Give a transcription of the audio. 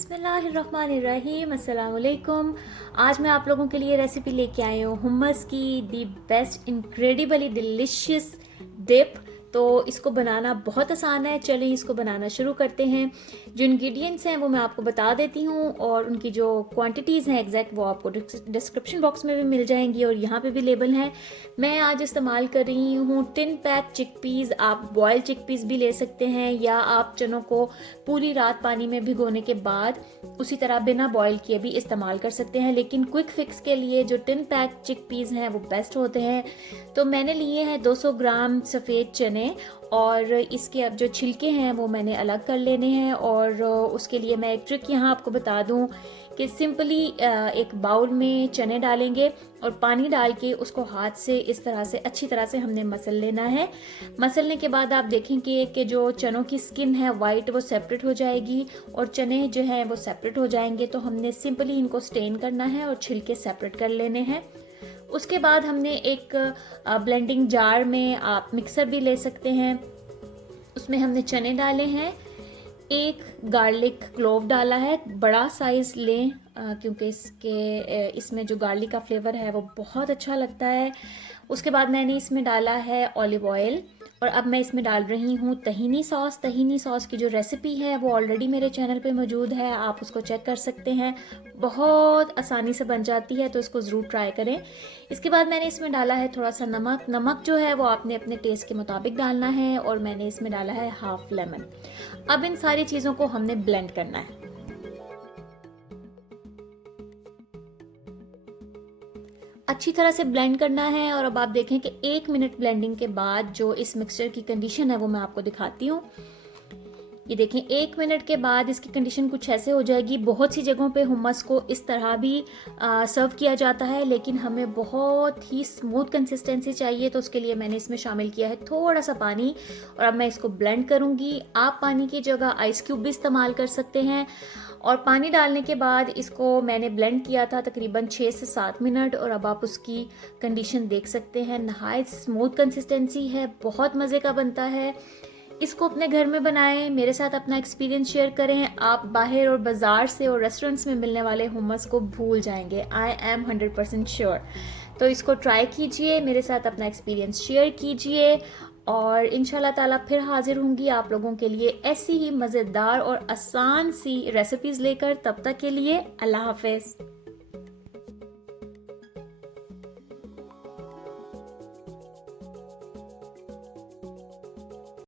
बिस्मिल्लाहिर्रहमानिर्रहीम, अस्सलाम वालेकुम। आज मैं आप लोगों के लिए रेसिपी लेके आई हूँ हुम्मस की, the best incredibly delicious dip. तो इसको बनाना बहुत आसान है, चलें इसको बनाना शुरू करते हैं। जो इंग्रेडिएंट्स हैं वो मैं आपको बता देती हूँ और उनकी जो क्वांटिटीज़ हैं एग्जैक्ट वो आपको डिस्क्रिप्शन बॉक्स में भी मिल जाएंगी और यहाँ पे भी लेबल हैं। मैं आज इस्तेमाल कर रही हूँ टिन पैक चिकपीज़। आप बॉयल चिकपीज़ भी ले सकते हैं या आप चनों को पूरी रात पानी में भिगोने के बाद उसी तरह बिना बॉयल किए भी इस्तेमाल कर सकते हैं, लेकिन क्विक फिक्स के लिए जो टिन पैक चिकपीज़ हैं वो बेस्ट होते हैं। तो मैंने लिए हैं 200 ग्राम सफ़ेद चने और इसके अब जो छिलके हैं वो मैंने अलग कर लेने हैं। और उसके लिए मैं एक ट्रिक यहाँ आपको बता दूँ कि सिंपली एक बाउल में चने डालेंगे और पानी डाल के उसको हाथ से इस तरह से अच्छी तरह से हमने मसल लेना है। मसलने के बाद आप देखेंगे कि जो चनों की स्किन है वाइट वो सेपरेट हो जाएगी और चने जो हैं वो सेपरेट हो जाएंगे। तो हमने सिंपली इनको स्टेन करना है और छिलके सेपरेट कर लेने हैं। उसके बाद हमने एक ब्लेंडिंग जार में, आप मिक्सर भी ले सकते हैं, उसमें हमने चने डाले हैं। एक गार्लिक क्लोव डाला है, बड़ा साइज लें क्योंकि इसमें जो गार्लिक का फ्लेवर है वो बहुत अच्छा लगता है। उसके बाद मैंने इसमें डाला है ऑलिव ऑयल और अब मैं इसमें डाल रही हूँ तहीनी सॉस। तहीनी सॉस की जो रेसिपी है वो ऑलरेडी मेरे चैनल पे मौजूद है, आप उसको चेक कर सकते हैं। बहुत आसानी से बन जाती है तो इसको ज़रूर ट्राई करें। इसके बाद मैंने इसमें डाला है थोड़ा सा नमक। नमक जो है वो आपने अपने टेस्ट के मुताबिक डालना है और मैंने इसमें डाला है हाफ लेमन। अब इन सारी चीज़ों को हमने ब्लेंड करना है। अच्छी तरह से ब्लेंड करना है और अब आप देखें कि 1 मिनट ब्लेंडिंग के बाद जो इस मिक्सचर की कंडीशन है वो मैं आपको दिखाती हूँ। ये देखें 1 मिनट के बाद इसकी कंडीशन कुछ ऐसे हो जाएगी। बहुत सी जगहों पे हुम्मस को इस तरह भी सर्व किया जाता है, लेकिन हमें बहुत ही स्मूथ कंसिस्टेंसी चाहिए तो उसके लिए मैंने इसमें शामिल किया है थोड़ा सा पानी और अब मैं इसको ब्लेंड करूँगी। आप पानी की जगह आइस क्यूब भी इस्तेमाल कर सकते हैं। और पानी डालने के बाद इसको मैंने ब्लेंड किया था तकरीबन 6 से 7 मिनट और अब आप उसकी कंडीशन देख सकते हैं। नहायत स्मूथ कंसिस्टेंसी है, बहुत मज़े का बनता है। इसको अपने घर में बनाएं, मेरे साथ अपना एक्सपीरियंस शेयर करें। आप बाहर और बाज़ार से और रेस्टोरेंट्स में मिलने वाले हुम्मस को भूल जाएंगे, आई एम 100% श्योर। तो इसको ट्राई कीजिए, मेरे साथ अपना एक्सपीरियंस शेयर कीजिए और इंशाल्लाह ताला फिर हाजिर होंगी आप लोगों के लिए ऐसी ही मज़ेदार और आसान सी रेसिपीज़ लेकर। तब तक के लिए अल्लाह हाफिज़।